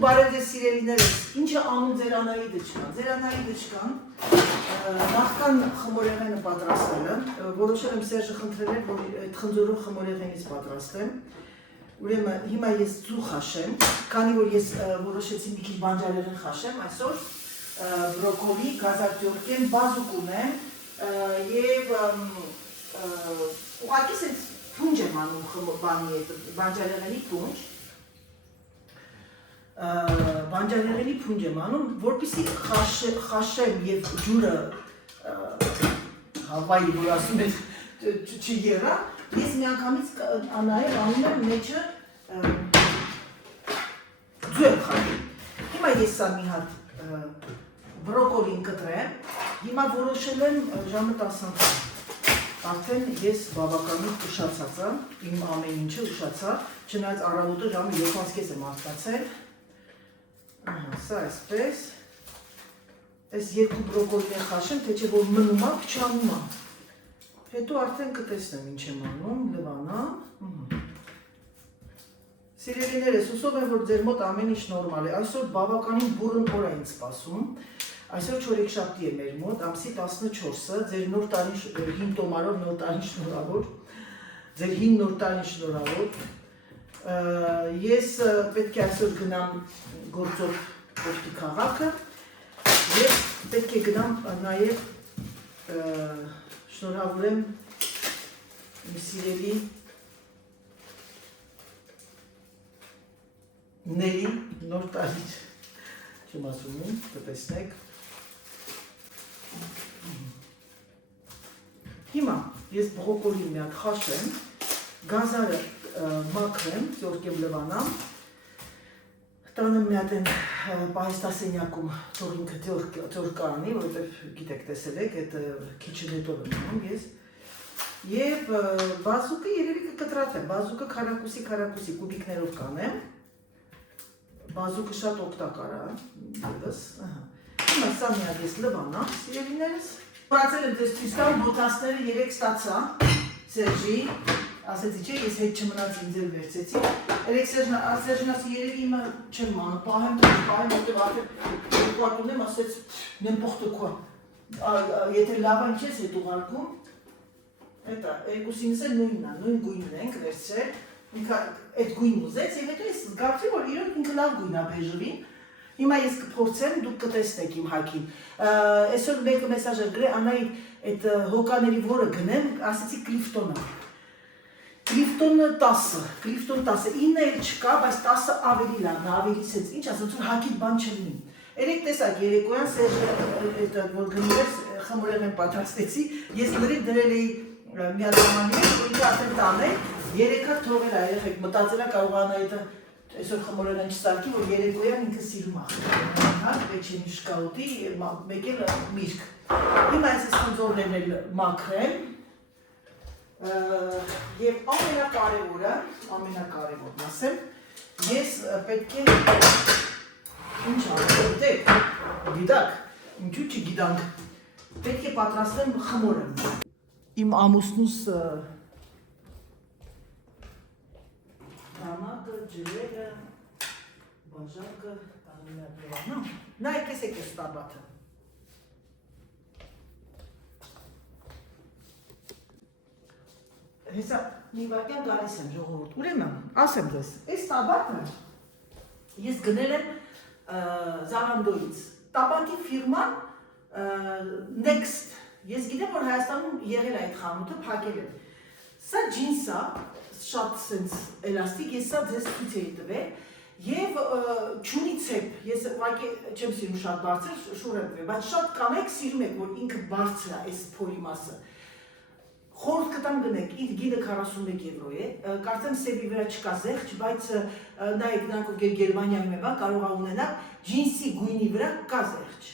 բարև ձեզ սիրելիներս, ինչ է անում ձեր Անայի դճկան։ Ձեր Անայի դճկան նախքան խմորեղենը պատրաստելը, որոշել եմ Սերժը խնդրել էր, որ այդ խնձորով խմորեղենից պատրաստեմ։ Ուրեմն հիմա ես ձու խաշեմ, քանի որ ես որոշեցի մի քիչ բանջարեղեն խաշեմ, այսօր բրոկոլի, գազարդյոկեն, բազուկ ունեմ եւ ուղղակի սենց փունջ եմ անում բանի հետ, բանջարեղենի փունջ։ Բանջարեղենի փունջ եմ անում, որպեսզի խաշեմ եւ ջուրը հավայի, որ ասում են չերա, ես միանգամից Անայել անում եմ մեջը ձու եմ խաղում։ Հիմա ես սա մի հատ բրոկոլին կտրեմ, հիմա որոշել եմ ժամը 10-ից, արդեն ես բավականին ուշացած եմ, իմ ամեն ինչը ուշացա, չնայած առավոտը ժամը 7:30 եմ արթնացել, սա այսպես, այս երկու բրոկոլին եմ խաշեմ, թե չէ որ մնում է, փչանում է, հետո արդեն կտեսնեմ ինչ եմ անում, լվանամ, Սիրելիներս, հուսով եմ, որ ձեր մոտ ամեն ինչ նորմալ է, այսօր բավականին բուռն օր է ինձ սպասում, այսօր չորեքշաբթի է մեր մոտ, ամսի 14-ը, ձեր նոր տարին հին տոմարով նոր տարին շնորհավոր, ձեր հին նոր տարին շնորհավոր, ես պետք է այսօր գնամ գործով Պոչտի քաղաքը և պետք է գնամ նաև շնորհավորեմ մի սիրելի Ների նոր տարի չեմ ասում, կտեսնեք։ Հիմա ես բրոկոլին մի հատ խաշեմ, գազարը մաքրեմ, ձորքեմ լվանամ, տանեմ մի հատ են պահեստասենյակում թող ինքը ձոր կարանի, որովհետև գիտեք տեսել եք, այդ քիչնետով եմ անում ես, և բազուկը երևի կկտրատեմ, բազուկը քառակուսի կուբիկներով կանեմ, բազուկը շատ օգտակար է, դեպս, հիմա սա մի հատ ես լվանամ, սիրելիներս, Որացել եմ ձեզ ցույց տամ, բոթասները 3 ստացա, Սերժի, ասեցի չէ, ես հետ չմնաց ինձ էլ վերցեցի, Սերժն ասի երևի իմը չեմ անում, պահեմ, որտև արդեն ուղղարկում եմ, ասեց նեմպոխտը քո, եթե լավան չես հետ ուղարկում, երկուսինս էլ նույնն է, նույն գույնն ենք վերցրել, ինքը այդ գույն ուզեց և հետո ես զգացի, որ իրոք ինքը լավ գույն է բեժվին, հիմա ես կփորձեմ, դուք կտեսնեք իմ հագին, այսօր մեկը մեսաժ էր գրել, Անայի այդ հոկաների որը գնեմ, ասեցի Կլիֆտոնը, Կլիֆտոնը 10, 9 էլ չկա, բայց 10-ը ավելի լավն է, ավելի սենց, ինչ ասած, որ հագիտ բան չլինի, երեք տեսակ երեկոյան Սերժը, որ գնիրես խմորեղեն պատրաստեցի, ես լրիվ դրել էի մի հատ ժամանակ, որ ինքը արդեն տանել, երեքա թողել է երեխեք, մտածել է կարող Անայիթը այսօր խմորեղեն չսարքի, որ երեկոյան ինքը սիրում է խմորեղեն, պեչենի շկաուտի, մեկ էլ միրգ։ Հիմա այս խնձորներն էլ մաքրեմ և ամենակարևորն ասեմ, ես պետք է ինչ անեմ, գիտակ, ինչու չգիտանք, պետք է պատրաստեմ խմորը։ Իմ ամուսնուս դանակը, ջրերը, բաժակը, տանիմյատվանա, նա եկես եկես տաբաթը։ Հեսա մի վարկյան գալիս եմ ժողովուրդ, ուրեմն, ասեմ ձեզ, այս տաբաթը ես գնել եմ Զարանդոյից, տաբաթի ֆիրման Next, ես գիտեմ, որ Հայաստանում եղել այդ խանութը, փակել եմ, սա ջինս է, շատ սենց էլաստիկ, ես սա ձեզ ցույց էի տվել և չունի ցեպ, ես ուղղակի չեմ սիրում շատ բարձր, շուռ եմ տվել, բայց շատ կանեք սիրում եք, որ ինքը բարձր է այս փորի մասը։ Խորհուրդ կտամ գնեք, իր գինը 41 եվրո է, կարծեմ սեպի վրա չկա զեղչ, բայց նայեք նրանք ովքեր Գերմանիայում են, կարող է ունենալ ջինսի գույնի վրա կա զեղչ։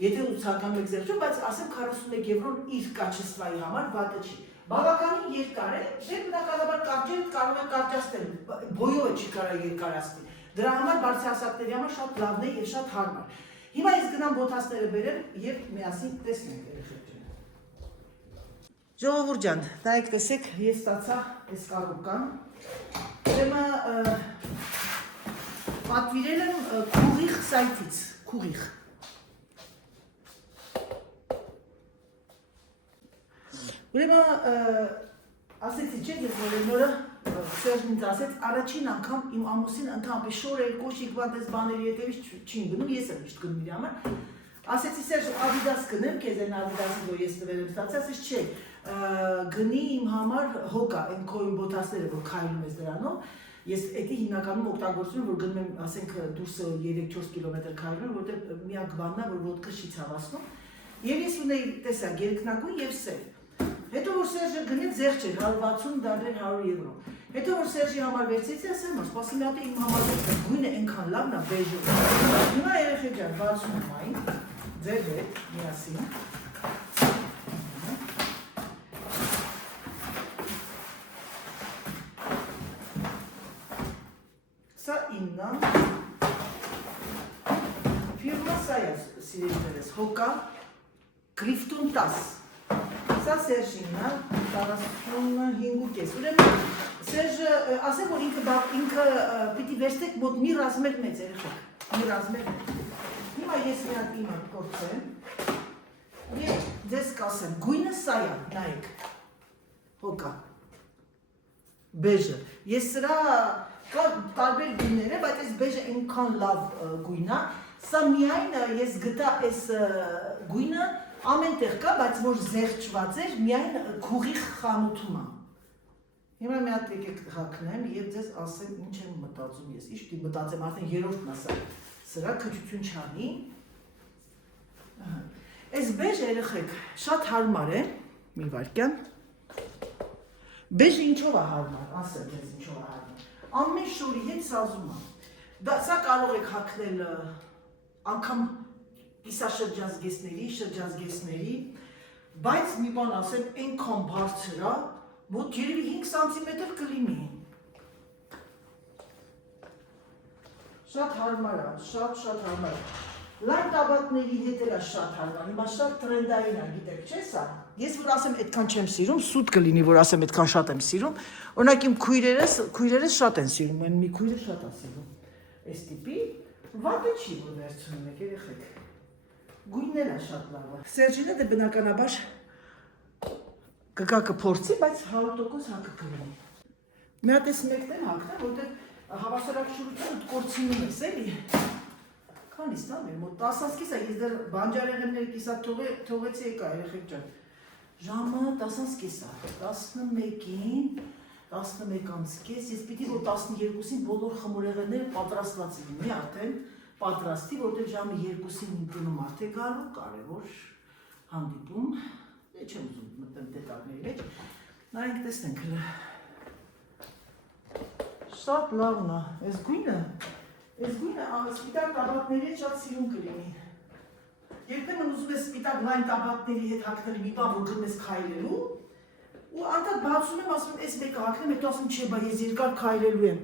Եթե ցանկանում եք զեղչով, բայց ասեմ 41 եվրոն իր կաչествայի համար վատը չի։ Բավականին երկար է, դե բնականաբար կարճերը կարող է կարճացնել, բոյովը չի կարող երկարացնել։ Դրա համար բարձրահասակների համար շատ լավն է և շատ հարմար։ Հիմա ես գնամ բոթասները բերեմ և միասին տեսնենք երեխեքները։ Ժողովուրդ ջան, նայեք տեսեք, ես ստացա այս կարոբկան։ Ուրեմն պատվիրել եմ քուղիղ սայթից, քուղիղ։ Ուրեմն ասեցի չէ, ես որ նորը Սերժն ինձ ասեց, առաջին անգամ իմ ամուսին ընդհանրապես շորեր, կոշիկ, բանտես բաների հետևից չի գնում, ես եմ միշտ գնում իր համար։ Ասեցի Սերժ, Adidas գնեմ, քեզ այն Adidas-ը, որ ես տվել եմ ստացել, ասեց չէ, գնի իմ համար հոգա, այն քոյն բոթասները, որ քայլում ես դրանով, ես էդի հիմնականում օգտագործում եմ, որ գնում եմ, ասենք, դուրսը 3-4 կիլոմետր քայլում, որտեղ միակ բանն է, որ ոտքը չի ցավացնում։ Եվ ես ունեի, տեսակ, երկնակույն եւ սև։ Հետո որ Սերժը գնեց զեղչ էր 160 դարեր 100 եվրո։ Հետո որ Սերժի համար վերցեցի, ասեմ, որ սպասի մի հատ իմ համար գույնը այնքան լավն է, բեժը։ Հիմա երեխեք ջան, բացում եմ այն, ձեր հետ միասին։ Սա իննա։ Ֆիրմա սա է, սիրելիներս, հոկա, Գրիֆտուն 10։ Սա Սերժինն է, 45.5 ուրեմն Սերժը ասեմ, որ ինքը պիտի վերցնեք մոտ մի ռազմեր մեծ երեխեք, մի ռազմեր մեծ։ Հիմա ես մի հատ իմը կործեմ և ձեզ կասեմ, գույնը սա է, նայեք, հոկա, բեժը։ Ես սրա կա տարբեր գույներ է, բայց ես բեժը ինքան լավ գույն է, սա միայն ես գտա այս գույնը ամեն տեղ կա, բայց որ զեղչված էր, միայն քուղիղ խանութում է։ Հիմա մի հատ եկեք հագնեմ և ձեզ ասեմ ինչ եմ մտածում ես, ինչ պիտի մտածեմ, արդեն երրորդն է սա, սրա քչություն չանի։ Այս բեժ երեխեք շատ հարմար է, մի վայրկյան։ Բեժը ինչով է հարմար, ասեմ ձեզ ինչով է հարմար։ Ամեն շորի հետ սազում է։ Սա կարող եք հագնել անգամ շրջազգեսների, բայց մի բան ասեմ, այնքան բարձր է, մոտ երևի 5 սանտիմետր կլինի։ Շատ հարմար է, շատ հարմար է։ Լայն տաբատների հետ էլ է շատ հարմար, հիմա շատ տրենդային է, գիտեք, չէ՞ սա։ Ես որ ասեմ այդքան չեմ սիրում, սուտ կլինի, որ ասեմ այդքան շատ եմ սիրում, օրինակ իմ քույրերս շատ են սիրում, այն մի քույրը շատ է սիրում։ Այս տիպի, վատը չի, որ վերցնում եք, երեխեք։ Գույնն էլ է շատ լավ է։ Սերժինը դե բնականաբար կգա կփորձի, բայց 100% հակը կլինի։ Մի հատ էս մեկն եմ հագնել, որտեղ հավասարակշռությունը կորցնում ես, էլի։ Քանիստ է մեր մոտ 10-ից է, ես դեռ բանջարեղենների կիսա թողեցի եկա, երեխեք ջան։ Ժամը 10-ից է, 11-ին, 11:30, ես պիտի որ 12-ին բոլոր խմորեղենները պատրաստված լինի արդեն, պատրաստի, որտեղ ժամը 2-ին իմ տունում արդ է գալու, կարևոր հանդիպում, չեմ ուզում մտնել դետալների մեջ, նայենք տեսնենք հլը, շատ լավն է, այս գույնը սպիտակ տաբատների հետ շատ սիրուն կլինի, երբեմն ուզում ես սպիտակ լայն տաբատների հետ հագնել մի բան, որ գնում ես քայլելու, ու անդադ բացում եմ, ասում եմ, այս մեկը հագնեմ, հետո ասում չէ, բա ես երկար քայլելու եմ,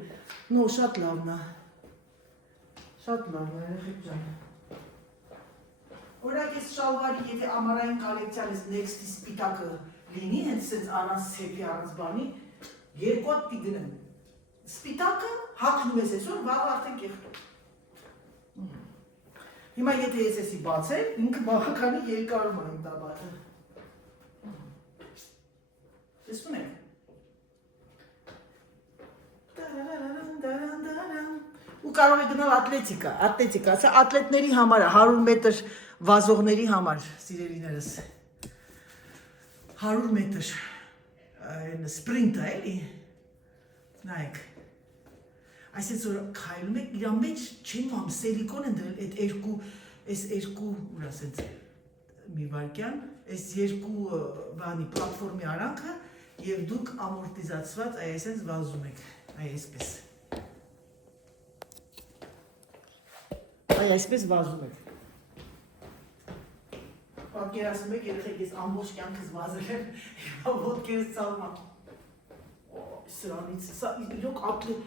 նո, շատ լավն է, երեխեք ջան։ Օրինակ ես շալվարի, եթե ամառային կոլեկցիան ես Next-ի սպիտակը լինի, հենց սենց առանց ցեպի, առանց բանի, 2 հատ պիտի գնեմ։ Սպիտակը հագնում ես այսօր, վաղը արդեն կեղտում։ Հիմա եթե ես էսի բացել, ինքը բավականի երկարում է իմ տաբատը։ Տեսնում եք։ Ու կարող է գնալ ատլետիկա, սա ատլետների համար է, 100 մետր վազողների համար, սիրելիներս, 100 մետր սպրինտ է, էլի, նայեք, այսպես որ քայլում եք, իրա մեջ չեն վամ, սելիկոն են դրել, այս երկու, ուր ասենց, մի վարկյան, այս երկու բանի պլատվորմի արանքը և դուք ամորտիզացված այսպես վազում եք, այսպես այսպես վազում եք։ Պատկերացնում եք, երեխեք ես ամբողջ կյանքս վազել եմ, հիմա ոտքերս ցավում եմ։ Սրանից, սա իրոք ատլետ,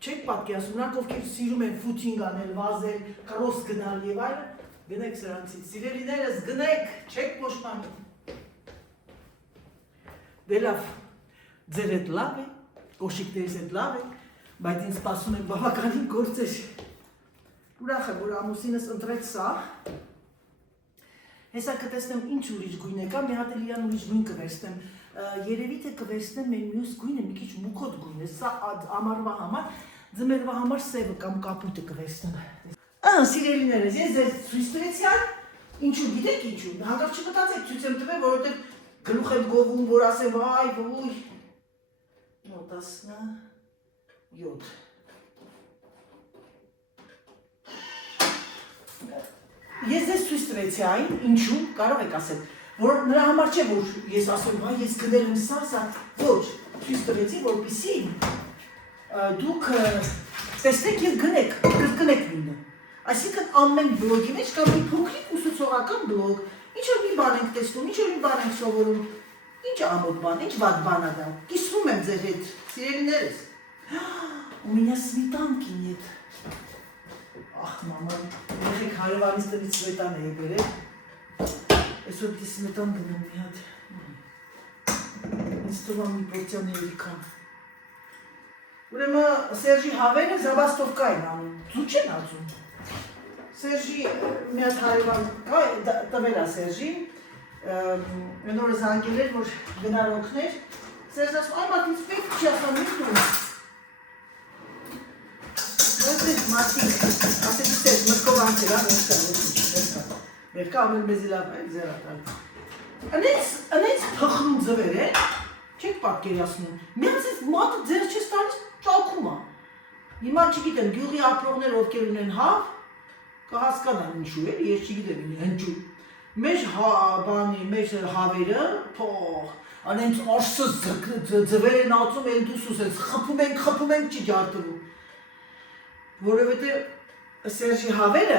չեք պատկերացնում, նրանք ովքեր սիրում են ֆութինգ անել, վազել, կրոս գնալ եւ այլն, գնեք սրանցից։ Սիրելիներս, գնեք, չեք պոշտպանի։ Դե լավ, ձեր հետ լավ է, կոշիկներիս հետ լավ է, Բայց ինձ սպասում են բավականին գործեր։ Ուրախ եմ, որ ամուսինս ընտրեց սա։ Հեսա կտեսնեմ ինչ ուրիշ գույն է կա, մի հատ էլ իրան ուրիշ գույն կվերցնեմ։ Երևի թե կվերցնեմ մեր մյուս գույնը մի քիչ մուկոտ գույն է, սա ամառվա համար, ձմեռվա համար սևը կամ կապույտը կվերցնեմ։ Սիրելիներս, ես ձեզ ցույց տվեցի, ինչու գիտեք ինչու։ Հանկարծ չմտածեք ցույց եմ տվել, որովհետև գլուխ եմ գովում, որ ասեմ, վայ, ոյ։ 17 Ես ձեզ ցույց տվեցի այն, ինչու, կարող եք ասել, որ նրա համար չէ, որ ես ասում, այ ես գնել եմ սա, ոչ, ցույց տվեցի, որպեսզի դուք տեսնեք եւ գնեք, կրկնեք նույնը։ Այսինքն ամեն բլոգի մեջ կա մի փոքրիկ ուսուցողական բլոգ, ինչ որ մի բան ենք տեսնում, ինչ որ մի բան ենք սովորում, ինչ ամոթ բան, ինչ վատ բան է դա։ Կիսվում եմ ձեր հետ, սիրելիներս։ У меня сметанки нет. Ах, мама, ехեք հարևանից տնից սմետան էի բերել, այսօր պիտի սմետան գնում մի հատ, ինձ տվա մի պորցյան երիքա։ Ուրեմն Սերժի հավերը Զաբաստովկա են անում, ձու չեն ածում։ Սերժի մի հատ հարևան կա, տվել է Սերժին, են օրը զանգել էր, որ գնար օգներ, Սերժ ասում, այ մատ ինձ պետք չի ասում միտում։ Որտե՞ղ մացի, ասեցի Սերժ, մրկով անցել, վերկա ամեն մեզի լավ է, զերատալ։ Անենց փխրում ձվեր է, չեք պատկերացնում, միանց ես մատը ձեր չես տալիս ճակում է։ Հիմա չգիտեմ, գյուղի ապրողներ ովքեր ունեն հավ, կհասկանան ինչու է, ես չգիտեմ ինչու։ Մեր մեր հավերը, փող, անենց արսս ձվեր են ածում, էլ դուսուս են, խփում ենք չի ջարդվում։ Որովհետև Սերժի հավերը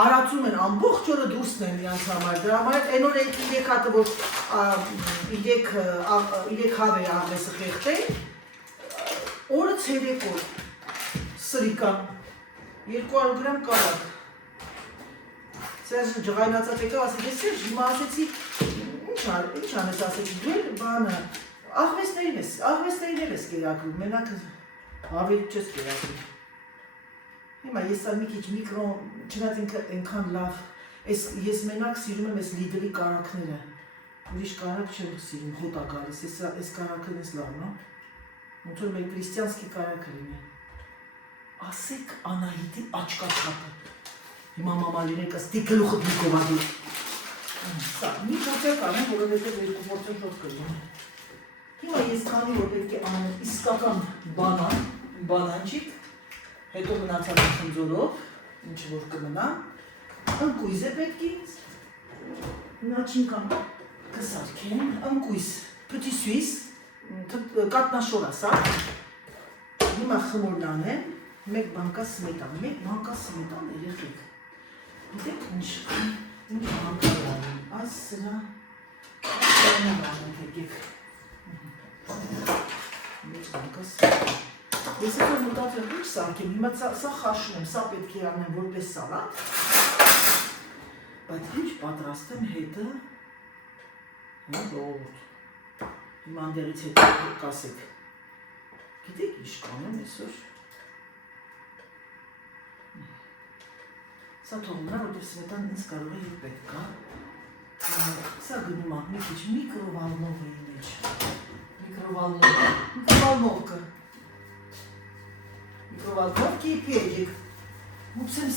արածում են ամբողջ օրը դուրսն են իրանց համար, դրա համար այն օր ենք իրեք հատը, որ իրեք հավերը աղվեսը խեղտեն, օրը ցերեկ օր սրիկան, 200 գրամ կարակ։ Սերժը ջղայնացած եկավ, ասեցի, Սերժ, հիմա ասեցի, ինչ անես ասեցի, դու բանը, աղվեսներին ես կերակրում, մենակ հավերի չես կերակրում։ Հիմա ես սա մի քիչ միկրո, չնայած ինքը այնքան լավ, ես մենակ սիրում եմ այս լիդերի կարակները, ուրիշ կարակ չեմ սիրում, հոտ է գալիս, այս կարակն ես լավն է, ոնց որ մեր քրիստիանսկի կարակը լինի։ Ասեք Անահիտի աչկաչափը, հիմա մամա լինեք աստի գլուխդ մի կովագի։ Սա մի փոքր կանեմ, որովհետև երկու փորձը շոտ կլինի։ Հիմա ես քանի որ պետք է անեմ իսկական բանանջիկ, հետո մնացած խնձորով, ինչ որ կմնա, ընկույզ է պետք ինձ, նախինքան կսարքեմ, ընկույզ, պտի սույս, կատնաշոր ասա, հիմա խմորն անեմ, մեկ բանկա սմետան երեխեք, գիտեք ինչ հանկար անեմ, այս սրա, սրանով անեմ եկեք, մեկ բանկա սմետան, ես հետո մտածել ինչ սարքեմ, հիմա սա խաշում եմ, սա պետք է անեմ որպես սալատ, բայց ինչ պատրաստեմ հետը, լորդ, հիմա անդերից հետո կասեք, գիտեք ինչ կանեմ այսօր, սա թողումնա, որտև սմետան ինձ կարող է հետ պետք կա, սա գնում է մի քիչ միկրովալնովի մեջ, միկրովալնովկը, Միկրովալնովկի պեջիկ, ուպսեմ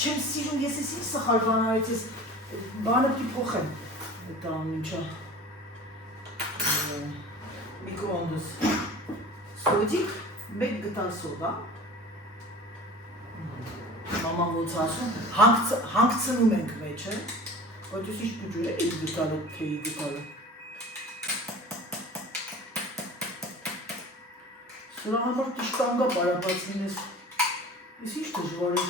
չեմ սիրում, ես ես ինչ սխալ բան արեց, ես բանը պիտի փոխեմ, դա ինչա, միկրոոնդս, սոդիկ, մեկ գտալ սոդա, մաման ոնց ասում, հանգցնում ենք մեջ է, բայց ես ինչ պուջուր է իմ գտալը, թեի գտալը, Սրա համար տիշտանգա պարապած լինես, ես ինչ դժվար էր։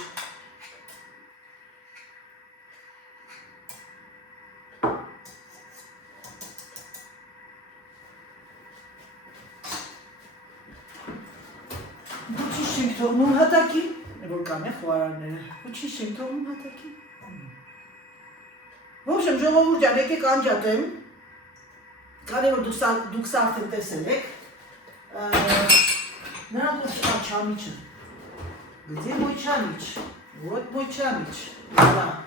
Ոչինչ չենք թողնում հատակին, որ կան է խոհարանները, ոչինչ չենք թողնում հատակին։ Ոչմ ժողովուրդ ջան, եկեք անջատեմ, քանի որ դուք սա արդեն տեսել եք, Նրանք որ չամիչը։ Где мой чамич? Вот мой чамич. Да.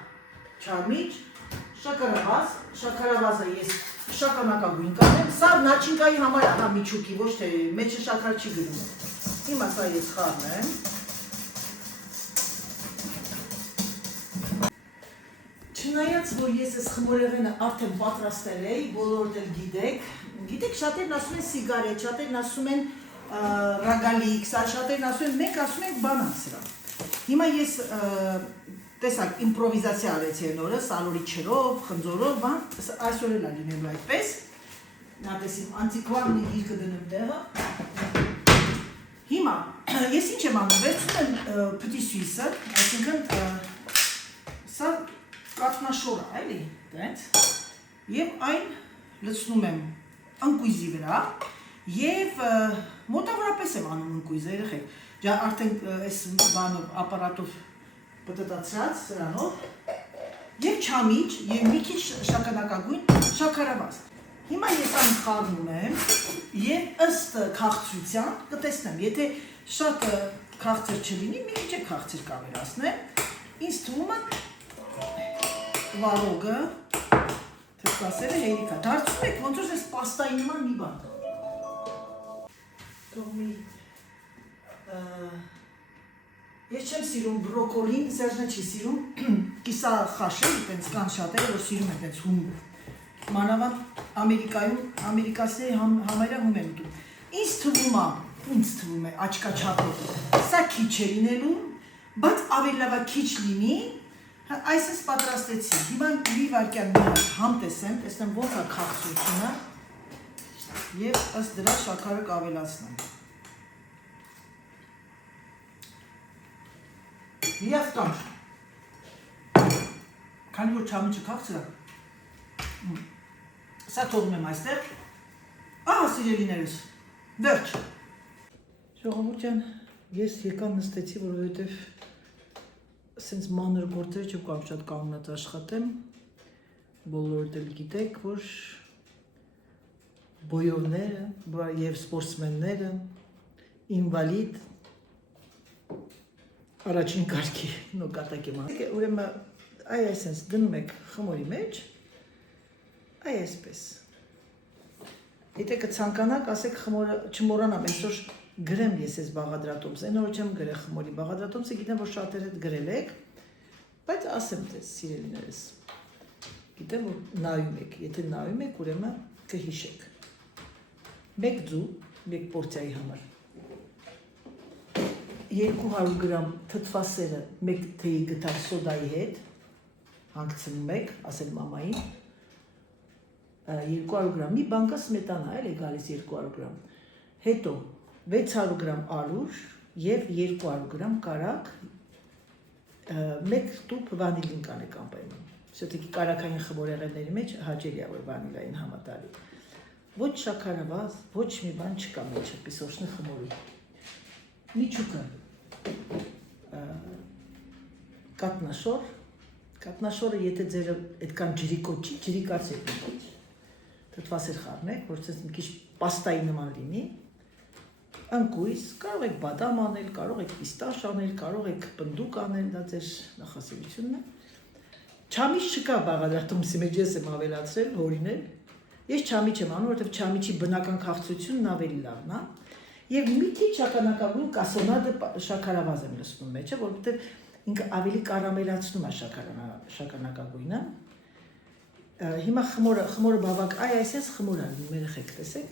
Чամич, շաքարավազը ես շագանակագույն կանեմ, սա նաչինկայի համար է համիչուկի, ոչ թե մեջը շաքար չի գրում։ Հիմա սա ես խառնեմ։ Չնայած, որ ես այս խմորեղենը արդեն պատրաստել էի, բոլորդ էլ գիտեք, շատերն ասում են սիգարետ, շատերն ասում են ռագալիկ, շատերն ասում են, մեկ ասում են բանան սրա։ Հիմա ես տեսակ իմպրովիզացիա արեցի այն օրը, սալորի չերով, խնձորով, բան, այսօր էլ լինելու այդպես։ Նա տեսիմ անտիկվար մի գիրկը դնեմ տեղը։ Հիմա ես ինչ եմ անում, վերցնում եմ պտի սույսը, այսինքն սա կատնաշոր է, էլի, տենց, եւ այն լցնում եմ ընկույզի վրա եւ մոտավորապես եմ անում ընկույզը, երեխեք, արդեն այս բանով ապարատով պտտացած սրանով եւ չամիչ եւ մի քիչ շագանակագույն շաքարավազ։ Հիմա ես այն խառնում եմ եւ ըստ քաղցրության կտեսնեմ, եթե շատ քաղցր չլինի, մի քիչ քաղցր կավերացնեմ։ Ինձ թվում է վարոգը թթվասերը հերիք է։ Դարձնում եք ոնց որ այս պաստայի նման մի բան։ Թող մի Ես չեմ սիրում բրոկոլին, Սերժնը չի սիրում, կիսա խաշել, տենց կան շատերը, որ սիրում են տենց հում, մանավանդ ամերիկացիների համարյա հում են ուտում։ Ինձ թվում է աչկաչափով, սա քիչ է լինելու, բայց ավելի լավ է քիչ լինի, այսպես պատրաստեցի, հիմա մի վայրկյան մի հատ համ տեսնեմ ոնց է քաղցրությունը եւ ըստ դրա շաքարը կավելացնեմ։ Միասկան, քանի որ չամիչը քաղցր է, սա թողում եմ այստեղ, ահա սիրելիներս, վերջ։ Ժողովուրդ ջան, ես եկա նստեցի, որովհետև սենց մանր գործեր չեմ կարող շատ կանգնած աշխատեմ, բոլորդ էլ գիտեք, որ բոյովները եւ սպորտսմենները, ինվալիդ, առաջին կարգի նոկատակ եմ անում։ Ուրեմն այ այսպես դնում եք խմորի մեջ, այ այսպես։ Եթե կցանկանաք, ասեք խմորը չմոռանամ, այսօր գրեմ ես այս բաղադրատոմսը, այն որ չեմ գրել խմորի բաղադրատոմսը, գիտեմ որ շատերը գրել եք, բայց ասեմ ձեզ սիրելիներս։ Գիտեմ որ նայում եք, եթե նայում եք, ուրեմն կհիշեք։ 1 ձու, 1 պորցիայի համար 200 գրամ թթվասերը 1 թեյի գթար սոդայի հետ հանգցնում եք, ասել մամային 200 գրամ մի բանկա սմետանա էլ է գալիս 200 գրամ հետո 600 գրամ ալուր եւ 200 գրամ կարակ 1 տուփ վանիլին կանեք անպայման Все-таки կարակային խմորեղենների մեջ հաճելի է որ վանիլային համատալի ոչ շաքարավազ ոչ մի բան չկա մեջը պիսոշնի խմորի Միչուկը կատնաշորը եթե ձերը այդքան ջրիկոչի, ջրիկացեք մի քիչ թթվասեր խառնեք, որ ցած մի քիչ պաստայի նման լինի ընկույզ, կարող եք բադամ անել, կարող եք պիստաշ անել, կարող եք պնդուկ անել, դա ձեր նախասիրությունն է Չամիչ չկա բաղադրատոմսի մեջ ես եմ ավելացրել, հորինել ես չամիչ եմ անում, որովհետև չամիչի բնական քաղցրությունն ավելի լավն է Եվ մի քիչ շագանակագույն կասոնադը շաքարավազ եմ լցնում մեջը, որովհետև ինքը ավելի կարամելացնում է շագանակագույնը։ Հիմա խմորը բավակ, այսպես խմոր է, երեխեք տեսեք։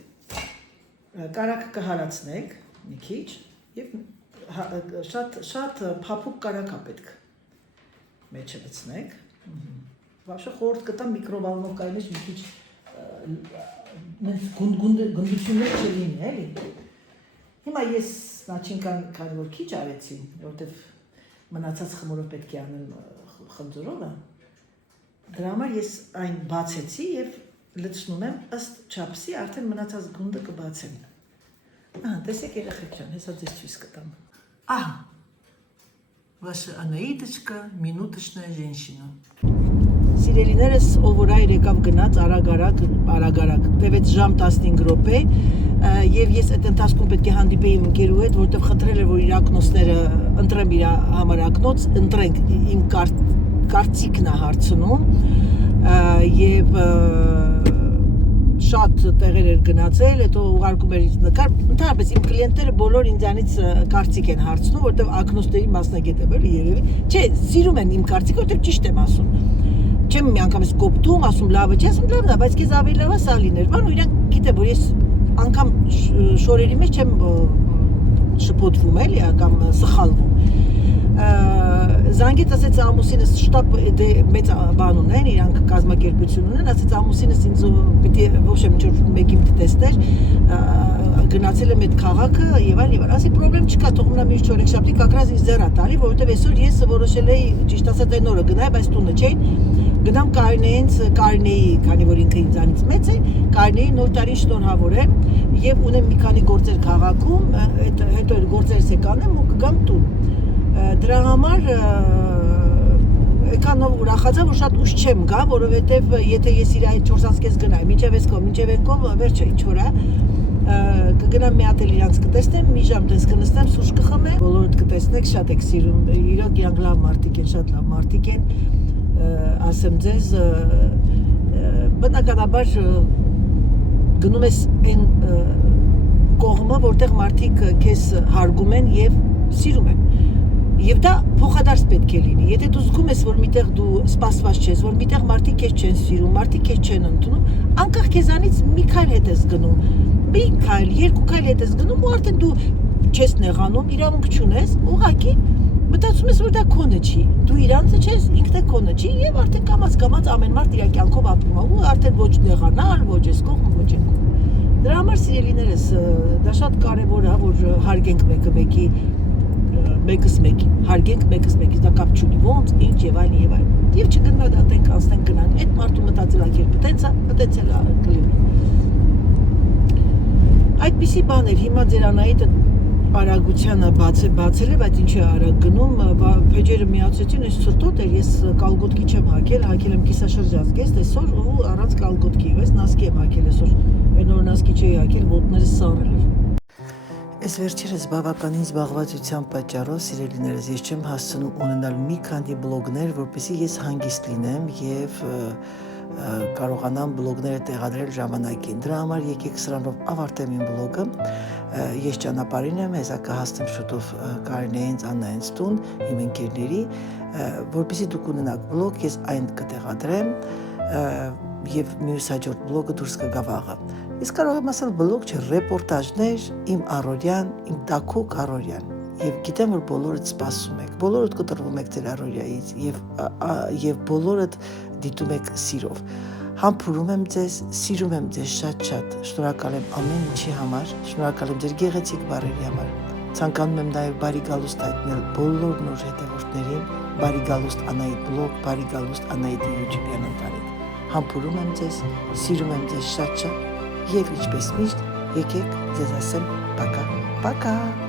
Կարակը կհարացնեք մի քիչ եւ շատ փափուկ կարակ է պետք մեջը լցնեք։ Вообще խորտ կտամ միկրովալնովկայի մեջ մի քիչ գնդություններ չլինի, էլի։ Հիմա ես նաչինկան քանի որ քիչ արեցի, որովհետև մնացած խմորով պետք է անեմ խնձորովը, դրա համար ես այն բացեցի եւ լցնում եմ ըստ չափսի, արդեն մնացած գունդը կբացեմ։ Ահա, տեսեք երեխեք ջան, հեսա ձեզ ցույց կտամ։ Ահա, ваша Анаидочка, минуточная женщина։ Սիրելիներս ով որ այր եկավ գնաց արագ տևեց ժամ 15 րոպե եւ ես այդ ընթացքում պետք է հանդիպեի իմ ընկերու հետ, որտեղ խնդրել էր որ իր ակնոցները ընտրեմ իր համար ակնոց, ընտրենք իմ կարծիքն է հարցնում եւ շատ տեղեր էր գնացել, հետո ուղարկում էր ինձ նկար, ընդհանրապես իմ կլիենտները բոլոր ինձանից կարծիք են հարցնում, որտեղ ակնոցների մասնագետ եմ էլի երևի։ Չէ, սիրում են իմ կարծիքը, որտեղ ճիշտ եմ ասում։ Չեմ միանգամից կոպտում, ասում լավը, չի ասում լավն է, բայց քեզ ավելի լավ է սա լիներ։ Բան ու իրանք գիտեն, որ ես անգամ շորերի մեջ չեմ շփոթվում էլի, կամ սխալվում։ Զանգեց ասեց ամուսինս շտապ մեծ բան ունեն, իրանք կազմակերպություն ունեն, ասեց ամուսինս ինձ պիտի ոչ եմ ինչ-որ մեկին տեսներ, գնացել եմ այդ քաղաքը եւ այլ, ասի պրոբլեմ չկա, թող մնա միշտ չորեքշաբթի կակրած ինձ ձեռ է տալի, որովհետեւ այսօր ես որոշել էի, ճիշտ ասած այն օրը գնայի, բայց տունը չէի, գնամ Կարինեի, քանի որ ինքը ինձանից մեծ է, Կարինեի նոր տարին շնորհավորեմ եւ ունեմ մի քանի գործեր քաղաքում, հետո այդ գործերս կանեմ ու կգամ տուն։ Դրա համար եկան ուրախացա, որ շատ ուշ չեմ գա, որովհետև եթե ես իր այդ 4-ից կես գնայի, մինչև այն կողմ, վերջը ինչ որ է, կգնամ մի հատ էլ իրանց կտեսնեմ, մի ժամ տես կնստեմ, սուրճ կխմեմ, բոլորդ կտեսնեք, շատ եք սիրում, իրոք իրանք լավ մարդիկ են, շատ լավ մարդիկ են, ասեմ ձեզ, բնականաբար գնում ես այն կողմը, որտեղ մարդիկ քեզ հարգում են եւ սիրում են։ Եվ դա փոխադարձ պետք է լինի։ Եթե դու զգում ես, որ միտեղ դու սպասված ես, որ միտեղ մարդիկ քեզ չեն սիրում, մարդիկ քեզ չեն ընդունում, անկախ քեզանից մի քայլ հետ ես գնում, մի քայլ, երկու քայլ հետ ես գնում ու արդեն դու չես նեղանում, իրավունք չունես, ուղղակի մտածում ես, որ դա քոնը չի։ Դու իրանցը չես, ինքն է քոնը չի եւ արդեն կամաց ամեն մարդ իր կյանքով ապրում է ու արդեն ոչ նեղանալ, ոչ ես կողմ, ոչ այն կողմ։ Դրա համար սիրելիներս, դա շատ կարեւոր է, որ հարգենք մեկը մեկի մեկս մեկին, հարգենք մեկս մեկից, դա կապ չունի ոնց, ինչ եւ այլն եւ այլն։ Եվ չգնահատենք, անցնենք գնան։ Այդ մարդու մտածելակերպը տենց է, մտածել է կլինի։ Այդպիսի բաներ, հիմա ձեր Անահիտը արագությանը բացել է, բայց ինչի արագ գնում, փեջերը միացեցին, այս ցրտոտ էր, ես կալգոտքի չեմ հագել եմ կիսաշրջազգեստ այսօր ու առանց կալգոտքի, ես նասկի եմ հագել այսօր, այն օր նասկի չէի հագել, ոտներս սառել էր։ Այս վերջերս բավականին զբաղվածության պատճառով, սիրելիներս, ես չեմ հասցնում ունենալ մի քանի բլոգներ, որպեսզի ես հանգիստ լինեմ եւ կարողանամ բլոգները տեղադրել ժամանակին։ Դրա համար եկեք սրանով ավարտեմ իմ բլոգը։ Ես ճանապարհին եմ, հեսա կհասնեմ շուտով Կարինեից Աննայից տուն, իմ ընկերների, որպեսզի դուք ունենաք բլոգ, ես այն կտեղադրեմ եւ մյուս հաջորդ բլոգը դուրս կգա վաղը։ Ես կարող եմ ասել բլոգ չէ, ռեպորտաժներ, իմ առօրյան, իմ տաքուկ առօրյան։ Եվ գիտեմ, որ բոլորդ սպասում եք, բոլորդ կտրվում եք ձեր առօրյայից եւ բոլորդ դիտում եք սիրով։ Համբուրում եմ ձեզ, սիրում եմ ձեզ շատ, շնորհակալ եմ ամեն ինչի համար, շնորհակալ եմ ձեր գեղեցիկ բառերի համար։ Ցանկանում եմ նաև բարի գալուստ հայտնել բոլոր նոր հետևորդներին, բարի գալուստ Անահիտ բլոգ, բարի գալուստ Անահիտի YouTube-յան ընտանիք։ Համբուրում եմ ձեզ, սիրում եմ ձեզ շատ եւ ինչպես միշտ եկեք ձեզ ասեմ պակա, պակա։